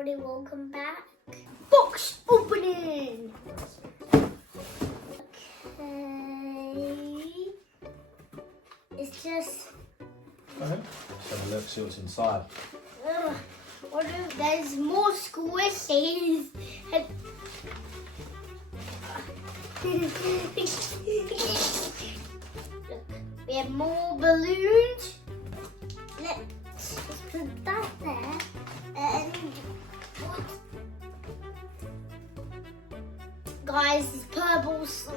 everybody, welcome back. Box opening! Okay. It's just... Okay. Let's have a look, see what's inside. What if there's more squishies? Look, we have more balloons. Let's put that there. And guys, this purple slime.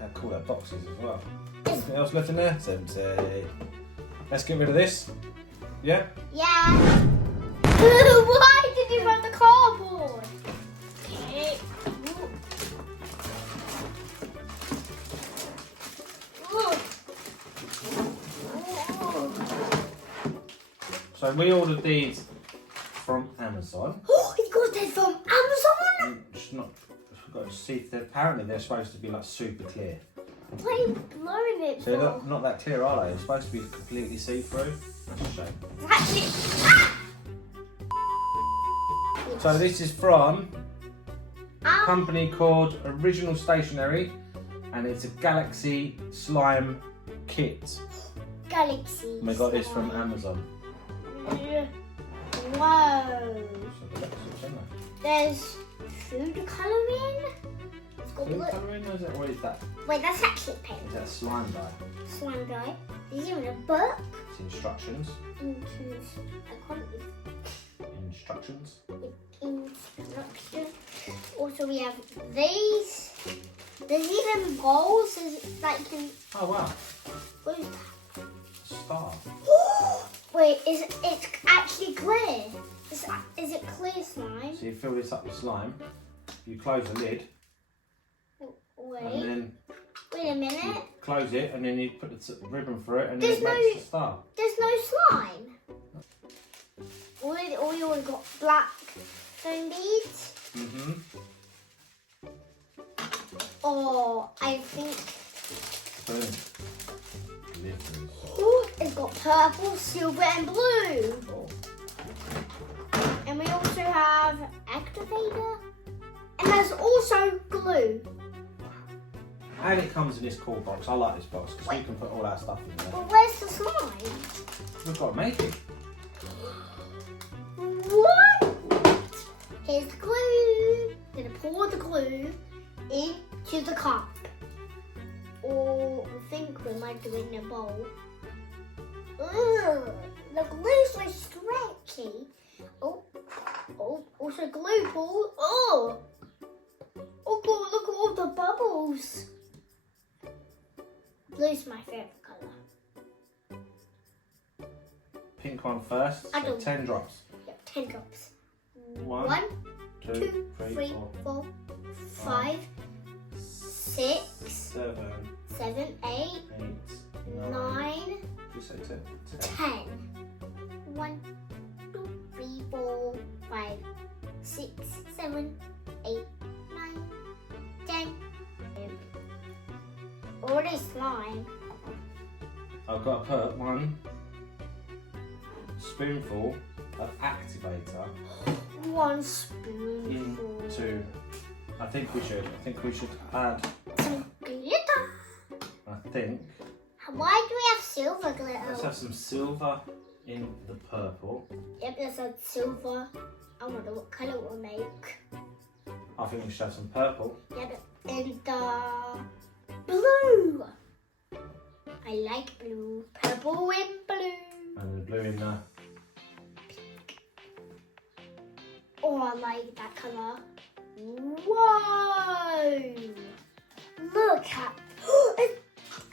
How cool that box is as well. Anything else left in there? It's empty. Let's get rid of this. Yeah? Yeah. Why did you run the cardboard? Okay. So we ordered these from Amazon. Oh, you got that from Amazon? Just not, I've got to see. Apparently they're supposed to be like super clear. Why are you blowing it So they're for? not that clear, are they? They're supposed to be completely see-through. That's a shame. Ah! So this is from a Ah. company called Original Stationery, and it's a Galaxy Slime Kit. Galaxy. And we got this from slime. Amazon. Whoa. So that's what's in there. There's food colouring. It's got Food blue. colouring, or is that? What is that? Wait, that's actually paint. Is that slime dye? Slime guy. There's even a book. It's instructions. I can't read. Instructions. Instruction. Also, we have these. There's even bowls. There's like in. Oh wow, What is that? star. Wait, it's actually clear? Is it clear slime? So you fill this up with slime. You close the lid, and Wait, then wait a you minute. close it, and then you put the ribbon through it, and then There's it makes the star. There's no slime. We already got black foam beads. Mhm. Or I think Boom. Glitters. it's got purple, silver, and blue. Oh. And we also have activator. And there's also glue. And it comes in this cool box. I like this box because we can put all our stuff in there. But where's the slime? We've got to make it. What? Here's the glue. Gonna pour the glue into the cup. Or I think we might do it in a bowl. Ugh, the glue's so stretchy. Oh, also glue pool. Oh, look at all the bubbles. Blue's my favourite colour. Pink one first. I So don't- 10 drops. Yep, 10 drops. 1, 2, 2, 3, 3, 4, 4, 5, 6, 7, 7, 8, 8, 9. 9, You say 10. 10. 1, 2, 3, 4, 5, 6, 7, 8, 9, 10. Already slime. I've got to put 1 spoonful of activator 1 spoonful. into. I think we should add. Some glitter. I think. Why do we have silver glitter? Let's have some silver in the purple. Yep, there's a silver. I wonder what colour we'll make. I think we should have some purple. Yep, and blue. I like blue. Purple and blue. And the blue in there. Oh, I like that colour. Whoa! Look at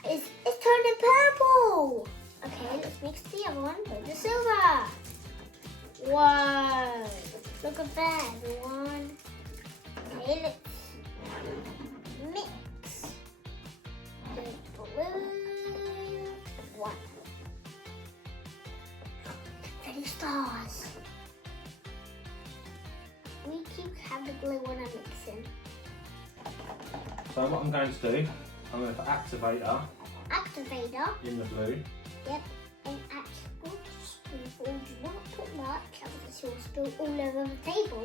it's turning purple. Okay, let's mix the other one with the silver. Whoa! Look at that one. Okay, let's mix the blue one. Confetti stars. We keep having the glue when I'm mixing. So what I'm going to do, I'm going to put activator Activator. in the blue. Yep. And actual spoonful. Do not put much. It's all spilled all over the table.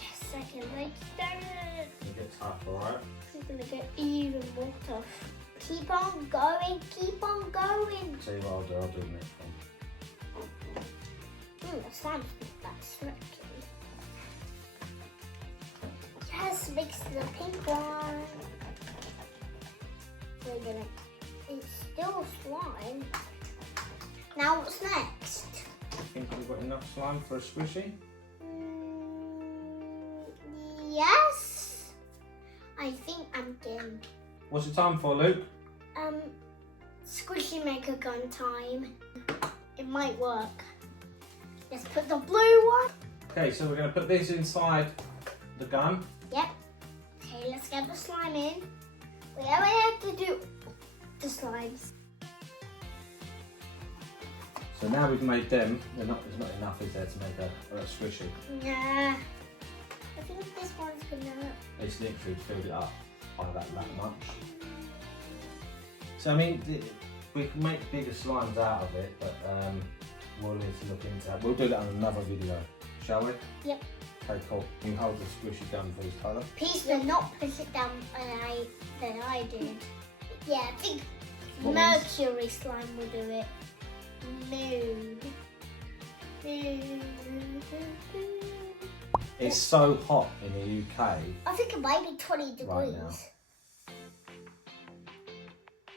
Yes, I can make it. You get tough, alright? It's gonna get even more tough. Keep on going, keep on going. Tell you what I'll do the next one. The slime's not that slippery. Yes, mix the pink one. We're gonna. It's still slime. Now what's next? Think we've got enough slime for a squishy? Yes. I think I'm game. What's the time for, Luke? Squishy maker gun time. It might work. Let's put the blue one. Okay, so we're going to put this inside the gun. Yep. Okay, let's get the slime in. We already have to do the slimes. So now we've made them, there's not enough, is there, to make a squishy? Yeah. I think this one's gonna. It's literally filled it up by that much. So I mean, we can make bigger slimes out of it, but we'll need to look into that. We'll do that on another video, shall we? Yep. Okay, cool. You hold the squishy gun, please, Tyler. Please do not push it down than I did. Yeah, I think What mercury slime will do it. Moon. It's so hot in the UK I think it might be 20 degrees. right now.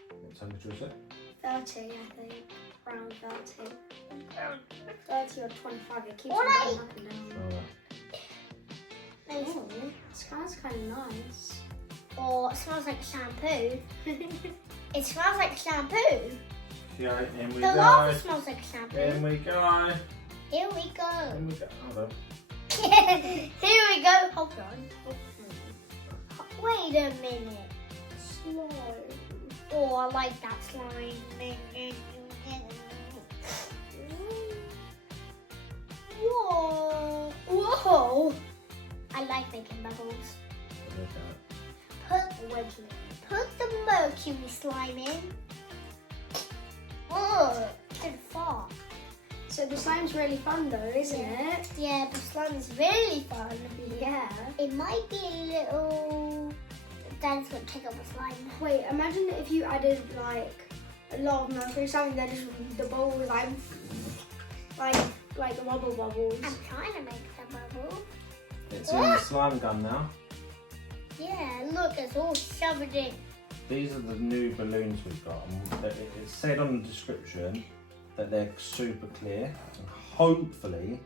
What temperature is it? 30, I think. Around 30. 30 or 25. It keeps All right. going up and down. Alright. Oh, this guy's kind of nice. Or it smells like shampoo. It smells like shampoo. Okay, in we The go. lava smells like shampoo. In we go. Here we go. In we go. Hold on. Here we go. Hold on. Wait a minute. Slow. Oh, I like that slime. Whoa. Whoa. I like making bubbles. Look at it. Put the mercury slime in. Oh, good fart. So the slime's really fun though, isn't it? Yeah, the slime is really fun. Yeah. It might be a little. Dad's gonna pick up a slime. Wait, imagine if you added like a lot of mercury slime, then just the bowl was like the bubble bubbles. I'm trying to make the bubble. It's in the slime gun now. Yeah, look, it's all shoved in. These are the new balloons we've got. And it said on the description that they're super clear and hopefully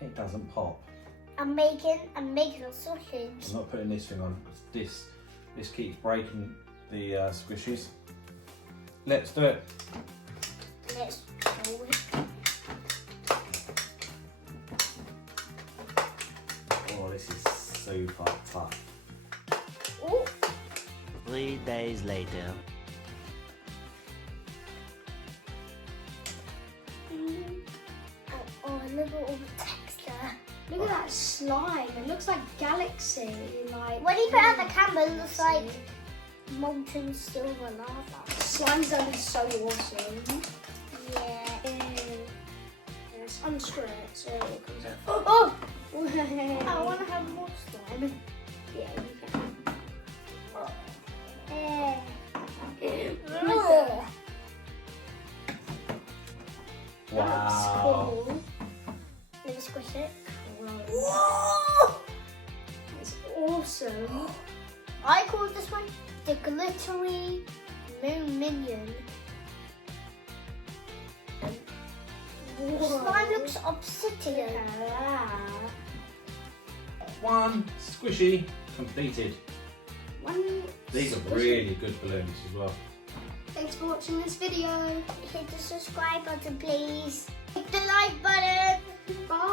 it doesn't pop. I'm making a sausage. I'm not putting this thing on because this keeps breaking the squishies. Let's do it. Let's go. Oh, this is super tough. Ooh. 3 days later. Oh, look at all the texture. Look at that slime. It looks like galaxy. Like When you put out the camera, it looks like molten silver lava. slime's gonna be so awesome. Yeah. Yes, unscrew it so it comes out. Oh! Oh! I want to have more slime. Yeah, you can. Ugh. Wow. That's cool. Let me squish it. Whoa! It's awesome. I call this one the glittery moon minion. Slime looks obsidian. One squishy completed. These are really good balloons as well. Thanks for watching this video. Hit the subscribe button, please. Hit the like button. Bye.